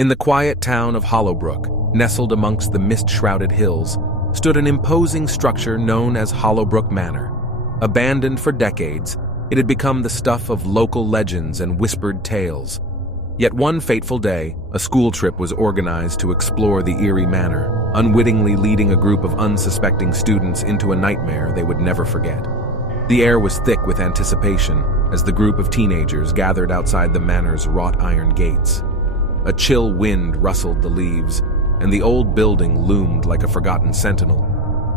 In the quiet town of Hollowbrook, nestled amongst the mist-shrouded hills, stood an imposing structure known as Hollowbrook Manor. Abandoned for decades, it had become the stuff of local legends and whispered tales. Yet one fateful day, a school trip was organized to explore the Eerie Manor, unwittingly leading a group of unsuspecting students into a nightmare they would never forget. The air was thick with anticipation as the group of teenagers gathered outside the manor's wrought iron gates. A chill wind rustled the leaves, and the old building loomed like a forgotten sentinel.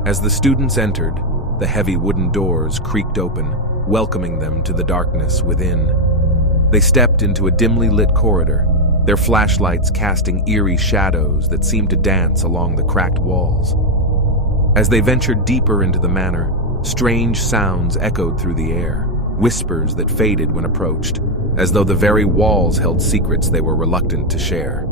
As the students entered, the heavy wooden doors creaked open, welcoming them to the darkness within. They stepped into a dimly lit corridor, their flashlights casting eerie shadows that seemed to dance along the cracked walls. As they ventured deeper into the manor, strange sounds echoed through the air, whispers that faded when approached, as though the very walls held secrets they were reluctant to share.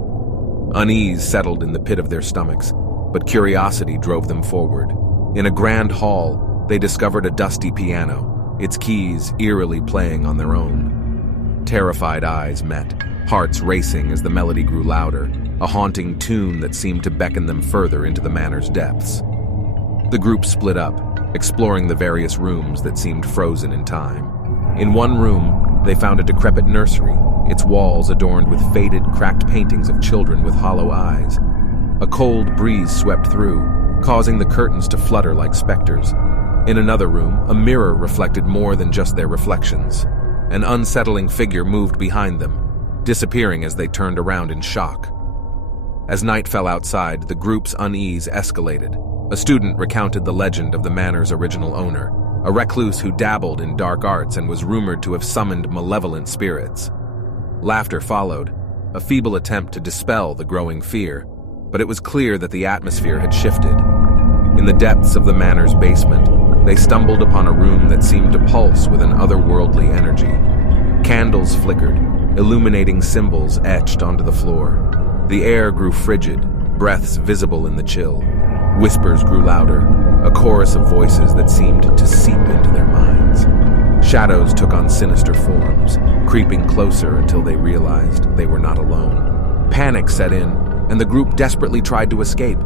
Unease settled in the pit of their stomachs, but curiosity drove them forward. In a grand hall, they discovered a dusty piano, its keys eerily playing on their own. Terrified eyes met, hearts racing as the melody grew louder, a haunting tune that seemed to beckon them further into the manor's depths. The group split up, exploring the various rooms that seemed frozen in time. In one room, they found a decrepit nursery, its walls adorned with faded, cracked paintings of children with hollow eyes. A cold breeze swept through, causing the curtains to flutter like specters. In another room, a mirror reflected more than just their reflections. An unsettling figure moved behind them, disappearing as they turned around in shock. As night fell outside, the group's unease escalated. A student recounted the legend of the manor's original owner, a recluse who dabbled in dark arts and was rumored to have summoned malevolent spirits. Laughter followed, a feeble attempt to dispel the growing fear, but it was clear that the atmosphere had shifted. In the depths of the manor's basement, they stumbled upon a room that seemed to pulse with an otherworldly energy. Candles flickered, illuminating symbols etched onto the floor. The air grew frigid, breaths visible in the chill. Whispers grew louder, a chorus of voices that seemed to seep into their minds. Shadows took on sinister forms, creeping closer until they realized they were not alone. Panic set in, and the group desperately tried to escape.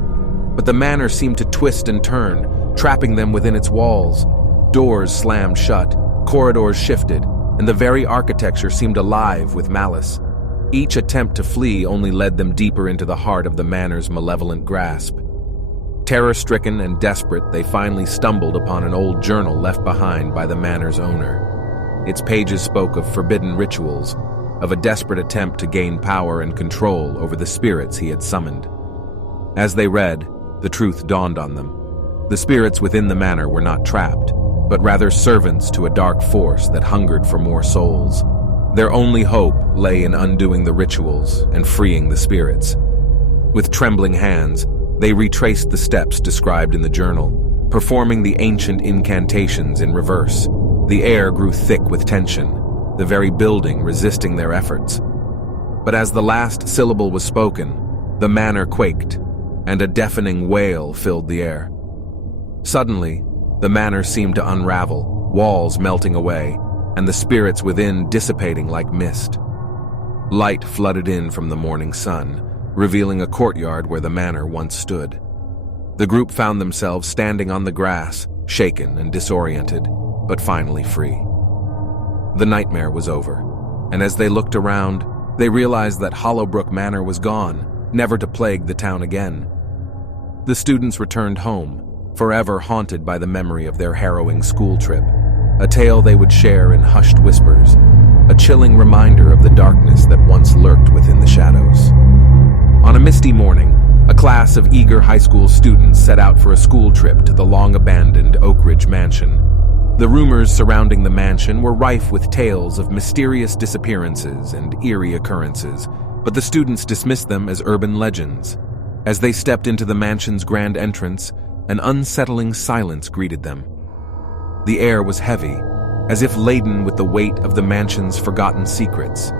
But the manor seemed to twist and turn, trapping them within its walls. Doors slammed shut, corridors shifted, and the very architecture seemed alive with malice. Each attempt to flee only led them deeper into the heart of the manor's malevolent grasp. Terror-stricken and desperate, they finally stumbled upon an old journal left behind by the manor's owner. Its pages spoke of forbidden rituals, of a desperate attempt to gain power and control over the spirits he had summoned. As they read, the truth dawned on them. The spirits within the manor were not trapped, but rather servants to a dark force that hungered for more souls. Their only hope lay in undoing the rituals and freeing the spirits. With trembling hands, they retraced the steps described in the journal, performing the ancient incantations in reverse. The air grew thick with tension, the very building resisting their efforts. But as the last syllable was spoken, the manor quaked, and a deafening wail filled the air. Suddenly, the manor seemed to unravel, walls melting away, and the spirits within dissipating like mist. Light flooded in from the morning sun, revealing a courtyard where the manor once stood. The group found themselves standing on the grass, shaken and disoriented, but finally free. The nightmare was over, and as they looked around, they realized that Hollowbrook Manor was gone, never to plague the town again. The students returned home, forever haunted by the memory of their harrowing school trip, a tale they would share in hushed whispers, a chilling reminder of the darkness that once lurked within the shadows. On a misty morning, a class of eager high school students set out for a school trip to the long-abandoned Oak Ridge mansion. The rumors surrounding the mansion were rife with tales of mysterious disappearances and eerie occurrences, but the students dismissed them as urban legends. As they stepped into the mansion's grand entrance, an unsettling silence greeted them. The air was heavy, as if laden with the weight of the mansion's forgotten secrets.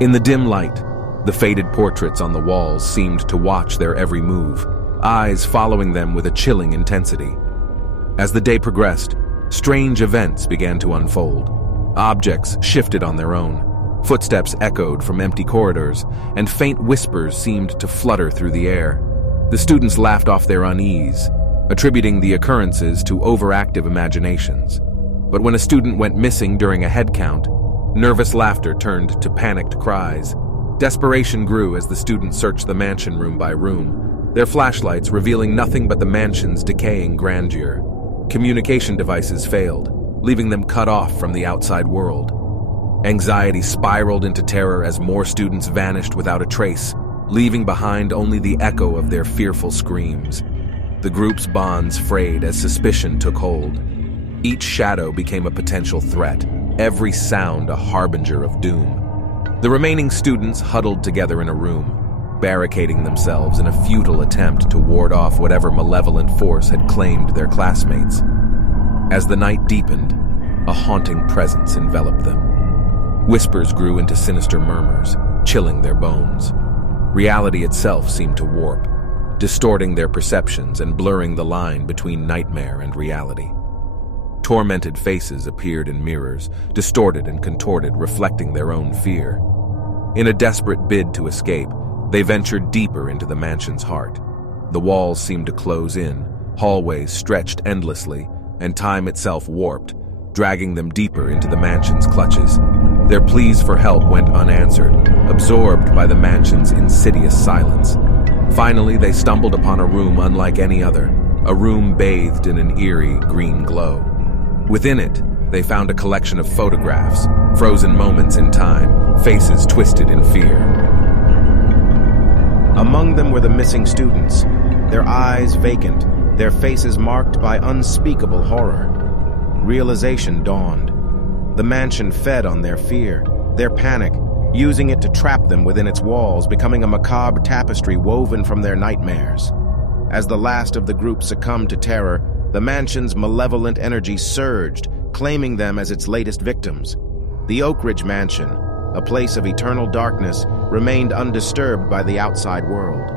In the dim light, the faded portraits on the walls seemed to watch their every move, eyes following them with a chilling intensity. As the day progressed, strange events began to unfold. Objects shifted on their own. Footsteps echoed from empty corridors, and faint whispers seemed to flutter through the air. The students laughed off their unease, attributing the occurrences to overactive imaginations. But when a student went missing during a head count, nervous laughter turned to panicked cries. Desperation grew as the students searched the mansion room by room, their flashlights revealing nothing but the mansion's decaying grandeur. Communication devices failed, leaving them cut off from the outside world. Anxiety spiraled into terror as more students vanished without a trace, leaving behind only the echo of their fearful screams. The group's bonds frayed as suspicion took hold. Each shadow became a potential threat, every sound a harbinger of doom. The remaining students huddled together in a room, barricading themselves in a futile attempt to ward off whatever malevolent force had claimed their classmates. As the night deepened, a haunting presence enveloped them. Whispers grew into sinister murmurs, chilling their bones. Reality itself seemed to warp, distorting their perceptions and blurring the line between nightmare and reality. Tormented faces appeared in mirrors, distorted and contorted, reflecting their own fear. In a desperate bid to escape, they ventured deeper into the mansion's heart. The walls seemed to close in, hallways stretched endlessly, and time itself warped, dragging them deeper into the mansion's clutches. Their pleas for help went unanswered, absorbed by the mansion's insidious silence. Finally, they stumbled upon a room unlike any other, a room bathed in an eerie green glow. Within it, they found a collection of photographs, frozen moments in time, faces twisted in fear. Among them were the missing students, their eyes vacant, their faces marked by unspeakable horror. Realization dawned. The mansion fed on their fear, their panic, using it to trap them within its walls, becoming a macabre tapestry woven from their nightmares. As the last of the group succumbed to terror, the mansion's malevolent energy surged, claiming them as its latest victims. The Oak Ridge Mansion, a place of eternal darkness, remained undisturbed by the outside world.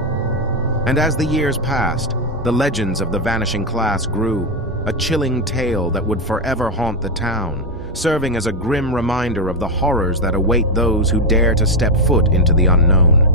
And as the years passed, the legends of the vanishing class grew, a chilling tale that would forever haunt the town, serving as a grim reminder of the horrors that await those who dare to step foot into the unknown.